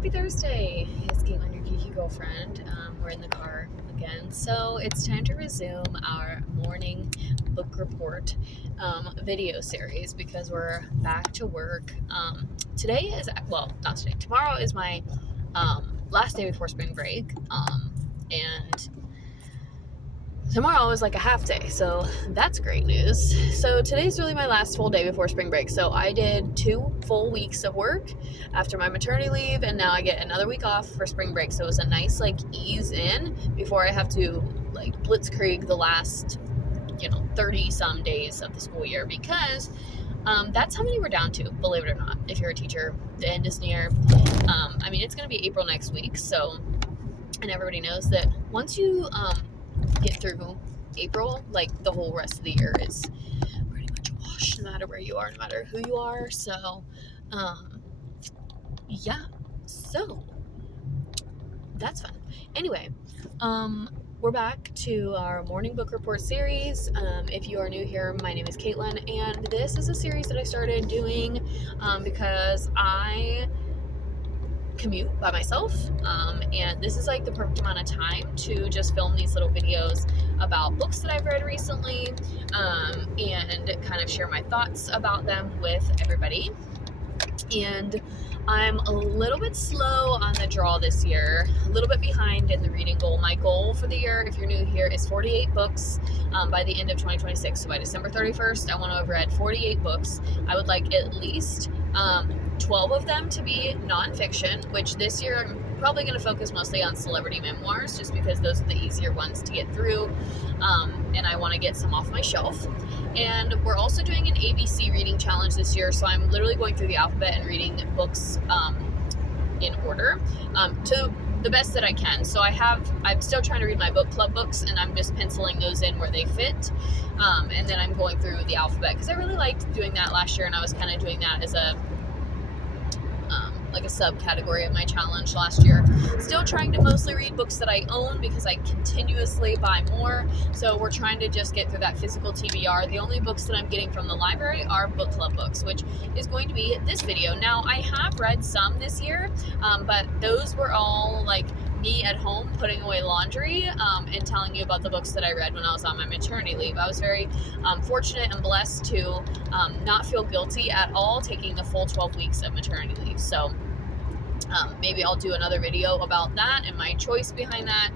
Happy Thursday! It's Caitlin, your geeky girlfriend. We're in the car again, so it's time to resume our morning book report video series because we're back to work. Today is, well, not today, tomorrow is my last day before spring break, and tomorrow is like a half day, so that's great news. So today's really my last full day before spring break. So I did 2 full weeks of work after my maternity leave, and now I get another week off for spring break. So it was a nice ease in before I have to blitzkrieg the last 30 some days of the school year, because that's how many we're down to, believe it or not. If you're a teacher, the end is near. It's going to be April next week, so, and everybody knows that once you get through April, the whole rest of the year is pretty much a wash, no matter where you are, no matter who you are. So so that's fun. Anyway, we're back to our morning book report series. If you are new here, my name is Caitlin, and this is a series that I started doing because I commute by myself, and this is the perfect amount of time to just film these little videos about books that I've read recently, and kind of share my thoughts about them with everybody. And I'm a little bit slow on the draw this year, a little bit behind in the reading goal. My goal for the year, if you're new here, is 48 books by the end of 2026. So by December 31st, I want to have read 48 books. I would like at least 12 of them to be nonfiction, which this year I'm probably going to focus mostly on celebrity memoirs, just because those are the easier ones to get through, and I want to get some off my shelf. And we're also doing an ABC reading challenge this year, so I'm literally going through the alphabet and reading books in order to the best that I can. So I'm still trying to read my book club books, and I'm just penciling those in where they fit, and then I'm going through the alphabet because I really liked doing that last year, and I was kind of doing that as a subcategory of my challenge last year. Still trying to mostly read books that I own because I continuously buy more, so we're trying to just get through that physical TBR. The only books that I'm getting from the library are book club books, which is going to be this video. Now, I have read some this year, but those were all me at home putting away laundry, and telling you about the books that I read when I was on my maternity leave. I was very fortunate and blessed to not feel guilty at all taking the full 12 weeks of maternity leave. So maybe I'll do another video about that and my choice behind that.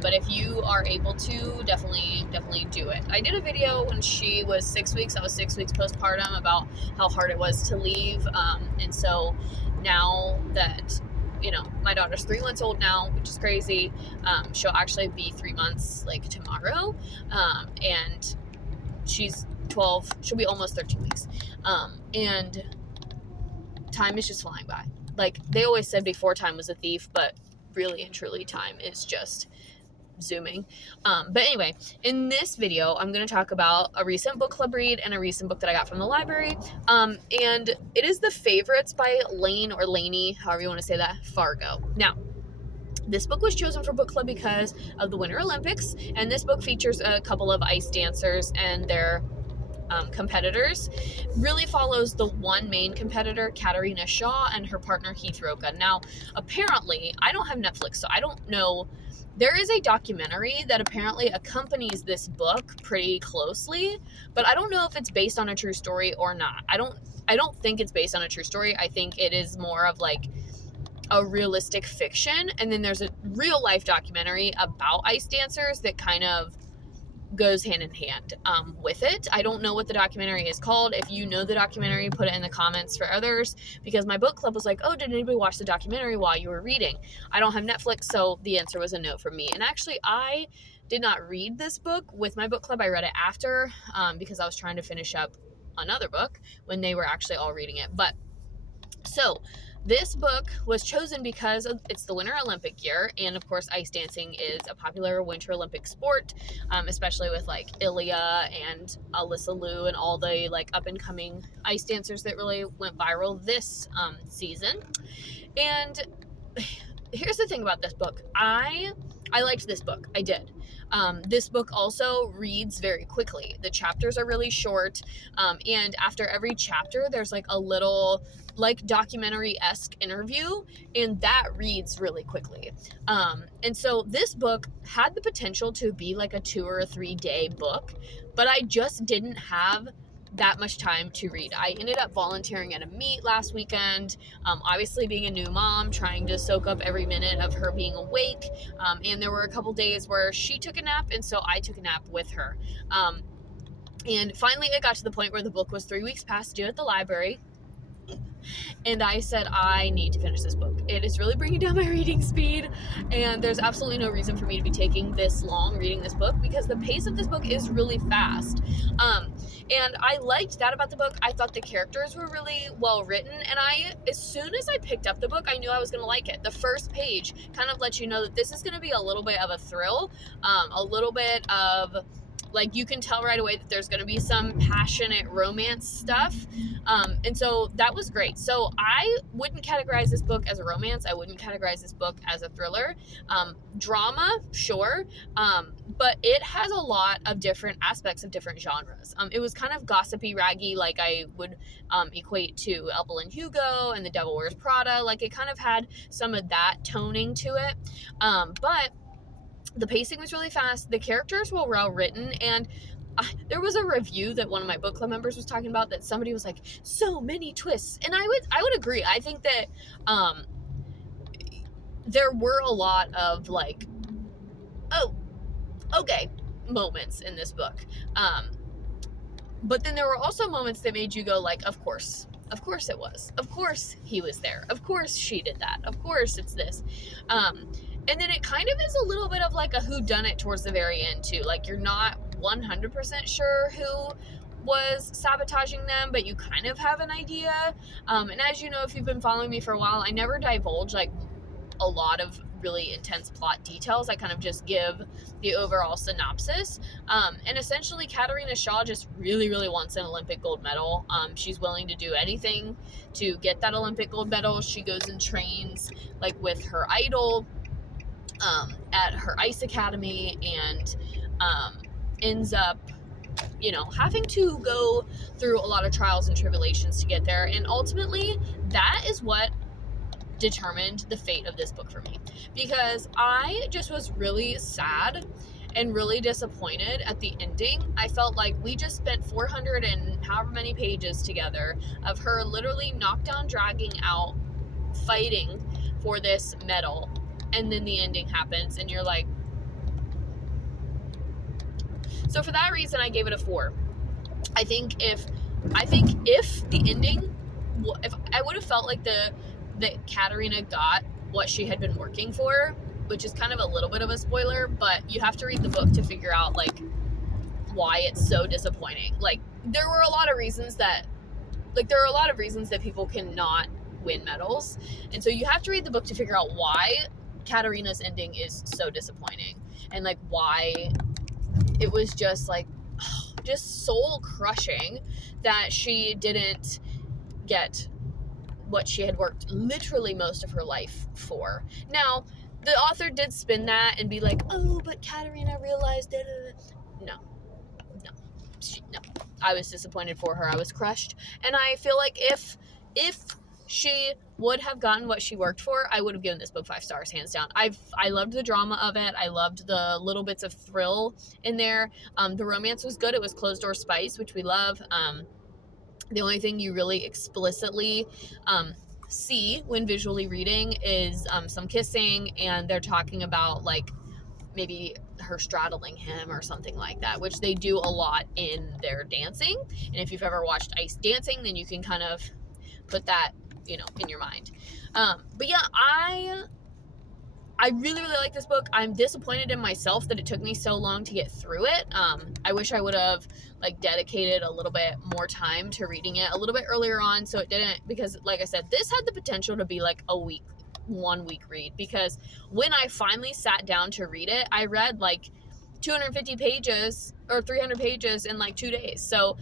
But if you are able to, definitely do it. I did a video when she was 6 weeks. I was 6 weeks postpartum, about how hard it was to leave. And so now that my daughter's 3 months old now, which is crazy. She'll actually be 3 months tomorrow. And she's 12. She'll be almost 13 weeks. And time is just flying by. They always said before, time was a thief, but really and truly time is just zooming. But anyway, in this video, I'm going to talk about a recent book club read and a recent book that I got from the library. And it is The Favorites by Lane, or Laney, however you want to say that, Fargo. Now, this book was chosen for book club because of the Winter Olympics, and this book features a couple of ice dancers and their competitors. Really follows the one main competitor, Katarina Shaw, and her partner Heath Roca. Now, apparently, I don't have Netflix, so I don't know. There is a documentary that apparently accompanies this book pretty closely, but I don't know if it's based on a true story or not. I don't think it's based on a true story. I think it is more of a realistic fiction, and then there's a real life documentary about ice dancers that kind of goes hand in hand with it. I don't know what the documentary is called. If you know the documentary, put it in the comments for others, because my book club was oh, did anybody watch the documentary while you were reading? I don't have Netflix, so the answer was a no for me. And actually, I did not read this book with my book club. I read it after, because I was trying to finish up another book when they were actually all reading it. But so this book was chosen because it's the Winter Olympic year, and of course ice dancing is a popular Winter Olympic sport, especially with Ilya and Alyssa Liu and all the up and coming ice dancers that really went viral this season. And here's the thing about this book. I liked this book. I did. This book also reads very quickly. The chapters are really short, and after every chapter, there's like a little like documentary-esque interview, and that reads really quickly. And so this book had the potential to be like a 2 or 3 day book, but I just didn't have that much time to read. I ended up volunteering at a meet last weekend, obviously being a new mom, trying to soak up every minute of her being awake, and there were a couple days where she took a nap, and so I took a nap with her. And finally it got to the point where the book was 3 weeks past due at the library, and I said, I need to finish this book. It is really bringing down my reading speed, and there's absolutely no reason for me to be taking this long reading this book, because the pace of this book is really fast. And I liked that about the book. I thought the characters were really well written, and as soon as I picked up the book, I knew I was going to like it. The first page kind of lets you know that this is going to be a little bit of a thrill, a little bit of, like, you can tell right away that there's going to be some passionate romance stuff. And so that was great. So I wouldn't categorize this book as a romance. I wouldn't categorize this book as a thriller. Drama, sure. But it has a lot of different aspects of different genres. It was kind of gossipy, raggy, like I would equate to Evelyn Hugo and The Devil Wears Prada. Like, it kind of had some of that toning to it. But the pacing was really fast. The characters were well written, and there was a review that one of my book club members was talking about that somebody was like, so many twists, and I would agree. I think that there were a lot of like, oh, okay, moments in this book, but then there were also moments that made you go like, of course it was, of course he was there, of course she did that, of course it's this. And then it kind of is a little bit of like a whodunit towards the very end too. Like, you're not 100% sure who was sabotaging them, but you kind of have an idea. And as you know, if you've been following me for a while, I never divulge like a lot of really intense plot details. I kind of just give the overall synopsis. And essentially Katerina Shaw just really, really wants an Olympic gold medal. She's willing to do anything to get that Olympic gold medal. She goes and trains like with her idol at her ice academy, and ends up, having to go through a lot of trials and tribulations to get there. And ultimately, that is what determined the fate of this book for me, because I just was really sad and really disappointed at the ending. I felt like we just spent 400 and however many pages together of her literally knocked down, dragging out, fighting for this medal, and then the ending happens and you're like. So for that reason, I gave it a 4. I think if the ending, if I would have felt like that Katerina got what she had been working for, which is kind of a little bit of a spoiler, but you have to read the book to figure out like why it's so disappointing. Like, there were a lot of reasons that people cannot win medals, and so you have to read the book to figure out why Katerina's ending is so disappointing, and like why it was just like just soul crushing that she didn't get what she had worked literally most of her life for. Now, the author did spin that and be like, oh, but Katerina realized that. No. I was disappointed for her. I was crushed. And I feel like if she would have gotten what she worked for, I would have given this book 5 stars, hands down. I loved the drama of it. I loved the little bits of thrill in there. The romance was good. It was closed door spice, which we love. The only thing you really explicitly see when visually reading is some kissing, and they're talking about like maybe her straddling him or something like that, which they do a lot in their dancing. And if you've ever watched ice dancing, then you can kind of put that, in your mind. But yeah, I really, really like this book. I'm disappointed in myself that it took me so long to get through it. I wish I would have dedicated a little bit more time to reading it a little bit earlier on, so it didn't, because like I said, this had the potential to be like a 1 week read, because when I finally sat down to read it, I read like 250 pages or 300 pages in like 2 days. So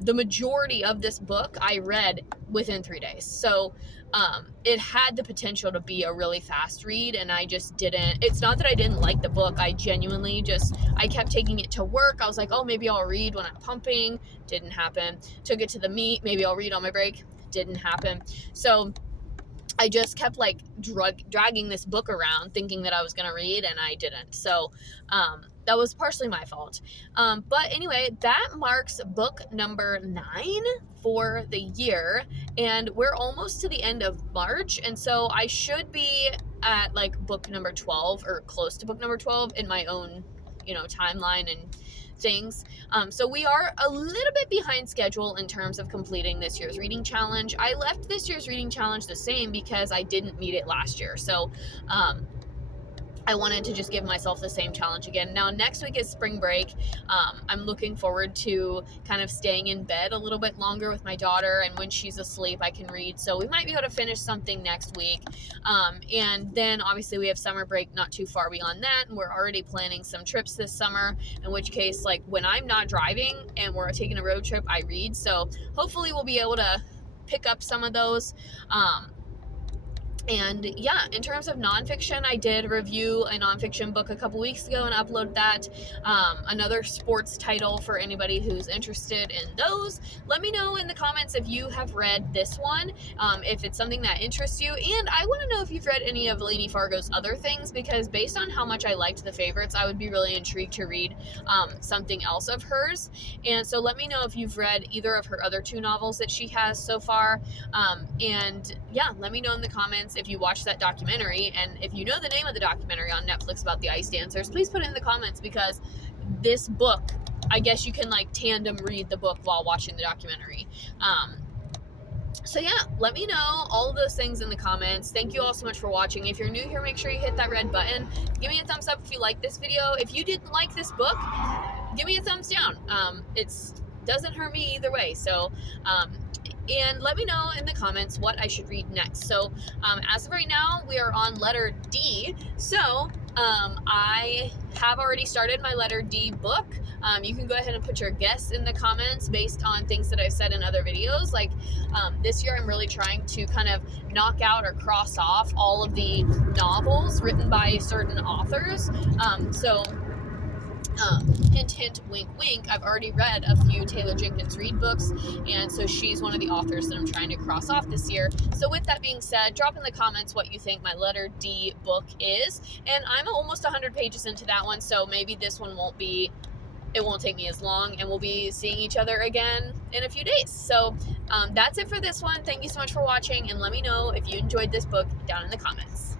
the majority of this book I read within 3 days. So it had the potential to be a really fast read, and I just didn't. It's not that I didn't like the book. I genuinely I kept taking it to work. I was like, oh, maybe I'll read when I'm pumping. Didn't happen. Took it to the meet. Maybe I'll read on my break. Didn't happen. So I just kept like dragging this book around thinking that I was going to read, and I didn't. So that was partially my fault. But anyway, that marks book number 9 for the year, and we're almost to the end of March, and so I should be at like book number 12 or close to book number 12 in my own, timeline and things. So we are a little bit behind schedule in terms of completing this year's reading challenge. I left this year's reading challenge the same because I didn't meet it last year. So I wanted to just give myself the same challenge again. Now, next week is spring break. I'm looking forward to kind of staying in bed a little bit longer with my daughter, and when she's asleep, I can read. So we might be able to finish something next week. And then obviously we have summer break not too far beyond that, and we're already planning some trips this summer, in which case, like when I'm not driving and we're taking a road trip, I read. So hopefully we'll be able to pick up some of those. And yeah, in terms of nonfiction, I did review a nonfiction book a couple weeks ago and upload that. Another sports title for anybody who's interested in those. Let me know in the comments if you have read this one, if it's something that interests you. And I want to know if you've read any of Lainey Fargo's other things, because based on how much I liked The Favorites, I would be really intrigued to read something else of hers. And so let me know if you've read either of her other 2 novels that she has so far. And yeah, let me know in the comments if you watched that documentary, and if you know the name of the documentary on Netflix about the ice dancers, please put it in the comments, because this book, I guess you can like tandem read the book while watching the documentary. So yeah, let me know all of those things in the comments. Thank you all so much for watching. If you're new here, make sure you hit that red button. Give me a thumbs up if you like this video. If you didn't like this book, give me a thumbs down. It doesn't hurt me either way. So and let me know in the comments what I should read next. So as of right now, we are on letter D. So I have already started my letter D book. You can go ahead and put your guess in the comments based on things that I've said in other videos. Like this year, I'm really trying to kind of knock out or cross off all of the novels written by certain authors. Hint, hint, wink, wink, I've already read a few Taylor Jenkins Reid books, and so she's one of the authors that I'm trying to cross off this year. So with that being said, drop in the comments what you think my letter D book is, and I'm almost 100 pages into that one, so maybe this one won't take me as long, and we'll be seeing each other again in a few days. So that's it for this one. Thank you so much for watching, and let me know if you enjoyed this book down in the comments.